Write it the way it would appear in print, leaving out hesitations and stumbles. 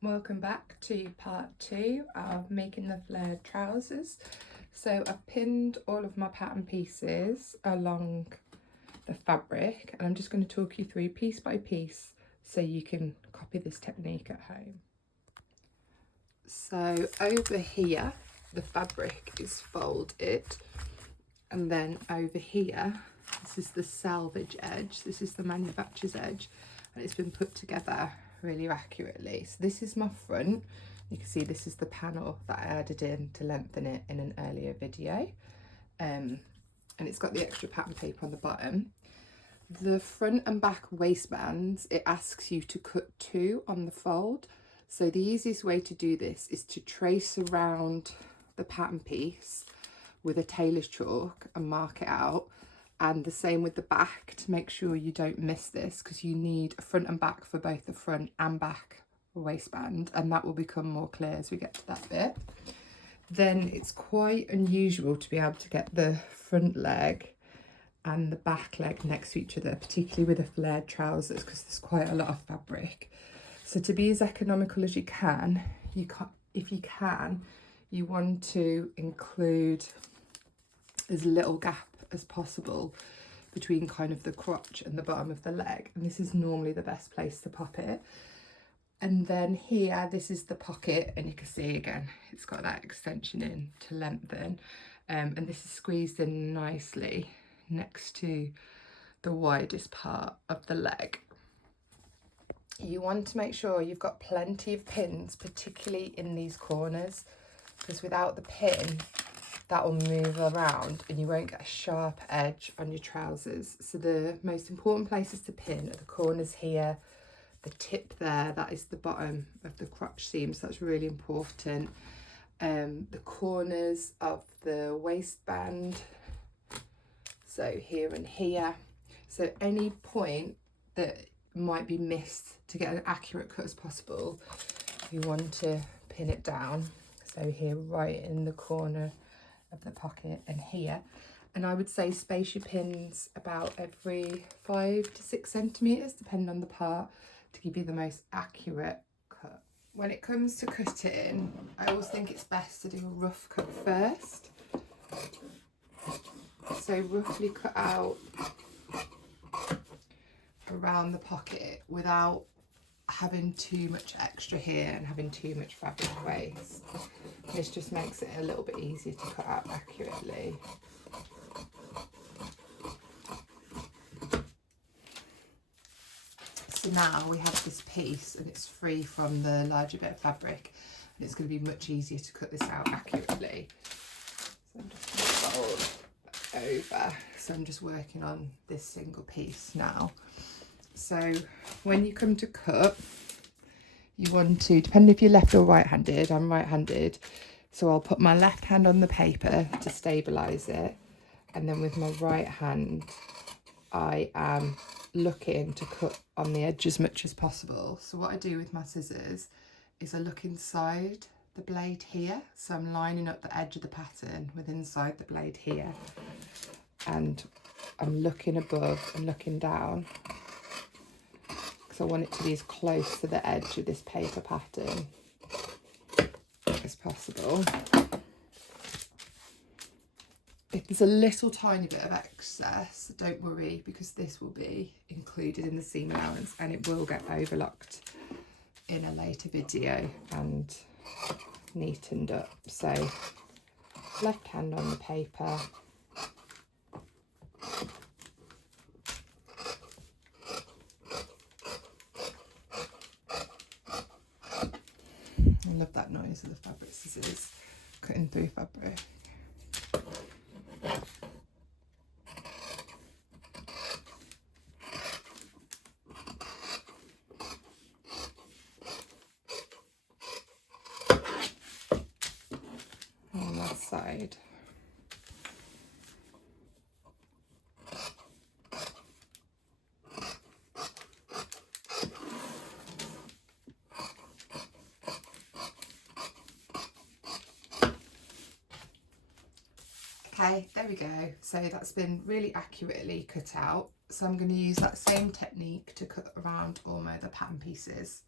Welcome back to part 2 of making the flared trousers. So I've pinned all of my pattern pieces along the fabric, and I'm just going to talk you through piece by piece so you can copy this technique at home. So over here the fabric is folded, and then over here this is the selvage edge, this is the manufacturer's edge, and it's been put together really accurately. So this is my front. You can see this is the panel that I added in to lengthen it in an earlier video, and it's got the extra pattern paper on the bottom. The front and back waistbands, it asks you to cut 2 on the fold. So the easiest way to do this is to trace around the pattern piece with a tailor's chalk and mark it out. And the same with the back, to make sure you don't miss this, because you need a front and back for both the front and back waistband, and that will become more clear as we get to that bit. Then it's quite unusual to be able to get the front leg and the back leg next to each other, particularly with the flared trousers, because there's quite a lot of fabric. So to be as economical as you can, if you can, you want to include as little gap as possible between kind of the crotch and the bottom of the leg, and this is normally the best place to pop it. And then here, this is the pocket, and you can see again it's got that extension in to lengthen, and this is squeezed in nicely next to the widest part of the leg. You want to make sure you've got plenty of pins, particularly in these corners, because without the pin that will move around and you won't get a sharp edge on your trousers. So the most important places to pin are the corners here, the tip there, that is the bottom of the crotch seam, so that's really important. The corners of the waistband, so here and here. So any point that might be missed, to get an accurate cut as possible, you want to pin it down. So here, right in the corner of the pocket, and here. And I would say space your pins about every 5 to 6 centimetres, depending on the part, to give you the most accurate cut. When it comes to cutting, I always think it's best to do a rough cut first. So roughly cut out around the pocket without having too much extra here and having too much fabric waste. This just makes it a little bit easier to cut out accurately. So now we have this piece and it's free from the larger bit of fabric, and it's going to be much easier to cut this out accurately. So I'm just going to fold over. So I'm just working on this single piece now. So when you come to cut, you want to, depending if you're left or right-handed, I'm right-handed, so I'll put my left hand on the paper to stabilise it, and then with my right hand I am looking to cut on the edge as much as possible. So what I do with my scissors is I look inside the blade here, so I'm lining up the edge of the pattern with inside the blade here, and I'm looking above and looking down, because I want it to be as close to the edge of this paper pattern as possible. If there's a little tiny bit of excess, don't worry, because this will be included in the seam allowance and it will get overlocked in a later video and neatened up. So left hand on the paper, I love that noise of the fabric scissors cutting through fabric. On that side. Okay, there we go. So that's been really accurately cut out. So I'm going to use that same technique to cut around all my other pattern pieces.